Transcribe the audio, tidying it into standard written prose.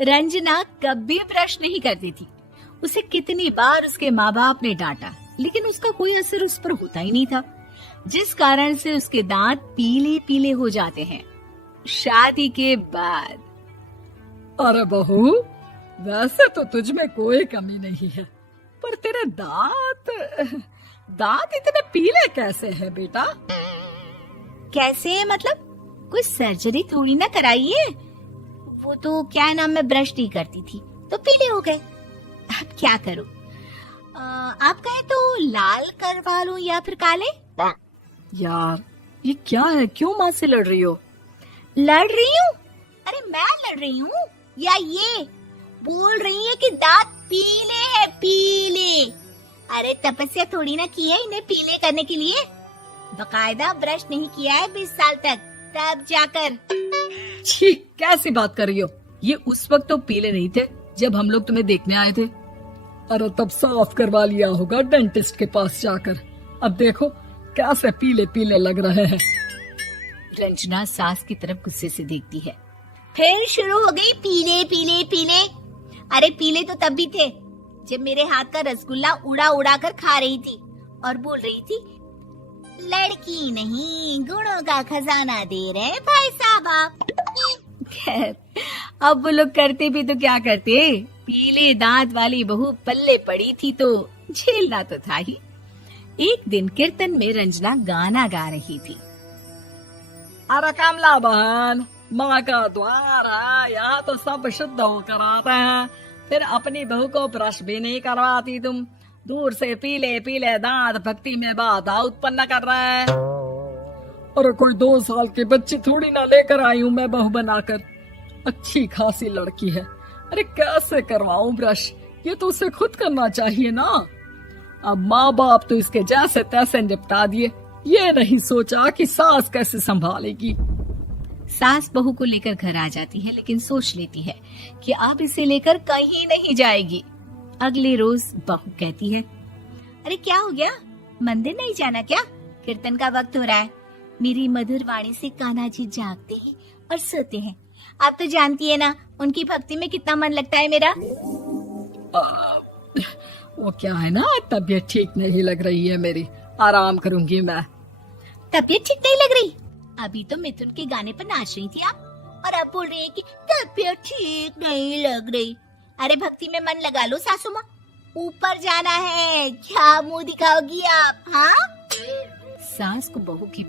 रंजना कभी ब्रश नहीं करती थी। उसे कितनी बार उसके माँ बाप ने डांटा, लेकिन उसका कोई असर उस पर होता ही नहीं था, जिस कारण से उसके दांत पीले पीले हो जाते हैं। शादी के बाद अरे बहू, वैसे तो तुझ में कोई कमी नहीं है, पर तेरे दांत इतने पीले कैसे हैं बेटा? कैसे मतलब? कोई सर्जरी थोड़ी ना कराई है। वो तो क्या नाम, मैं ब्रश नहीं करती थी तो पीले हो गए। अब क्या करूं? आप कहें तो लाल करवा लूं या फिर काले? यार ये क्या है, क्यों माँ से लड़ रही हो? लड़ रही हूँ? अरे मैं लड़ रही हूँ या ये बोल रही है कि दांत पीले हैं, पीले। अरे तपस्या थोड़ी ना की है इन्हें पीले करने के लिए। बकायदा ब्रश नहीं किया है 20 साल तक, तब जाकर। छी, कैसी बात कर रही हो? ये उस वक्त तो पीले नहीं थे जब हम लोग तुम्हें देखने आए थे। अरे तब साफ करवा लिया होगा डेंटिस्ट के पास जाकर। अब देखो कैसे पीले पीले लग रहे हैं। रंजना सास की तरफ गुस्से से देखती है। फिर शुरू हो गई पीले पीले पीले। अरे पीले तो तब भी थे जब मेरे हाथ का रसगुल्ला उड़ा उड़ा कर खा रही थी और बोल रही थी, लड़की नहीं गुणों का खजाना दे रहे भाई साहब आप। खैर, अब वो लोग करते भी तो क्या करते, पीले दांत वाली बहू पल्ले पड़ी थी तो झेलना तो था ही। एक दिन कीर्तन में रंजना गाना गा रही थी। अरे कमला बहन, माँ का द्वार है, यहाँ तो सब शुद्ध होकर आते हैं, फिर अपनी बहू को ब्रश भी नहीं करवाती तुम। दूर से पीले पीले दांत भक्ति में बाधा उत्पन्न कर रहे हैं। अरे कोई 2 साल की बच्ची थोड़ी ना लेकर आई हूँ मैं बहू बनाकर। अच्छी खासी लड़की है, अरे कैसे करवाऊं ब्रश? ये तो उसे खुद करना चाहिए ना। अब माँ बाप तो इसके जैसे तैसे निपटा दिए, ये नहीं सोचा कि सास कैसे संभालेगी। सास बहू को लेकर घर आ जाती है, लेकिन सोच लेती है कि अब इसे लेकर कहीं नहीं जाएगी। अगले रोज बहू कहती है, अरे क्या हो गया, मंदिर नहीं जाना क्या? कीर्तन का वक्त हो रहा है। मेरी मधुर वाणी से कान्हा जी जागते हैं और सोते हैं। आप तो जानती है ना उनकी भक्ति में कितना मन लगता है मेरा। वो क्या है ना, तबीयत ठीक नहीं लग रही है मेरी, आराम करूंगी मैं। तबीयत ठीक नहीं लग रही? अभी तो मिथुन के गाने पर नाच रही थी आप, और अब बोल रही है कि तबीयत ठीक नहीं लग रही। अरे भक्ति में मन लगा लो सासू माँ, ऊपर जाना है, क्या मुंह दिखाओगी आप? हाँ, सास को बहू की बात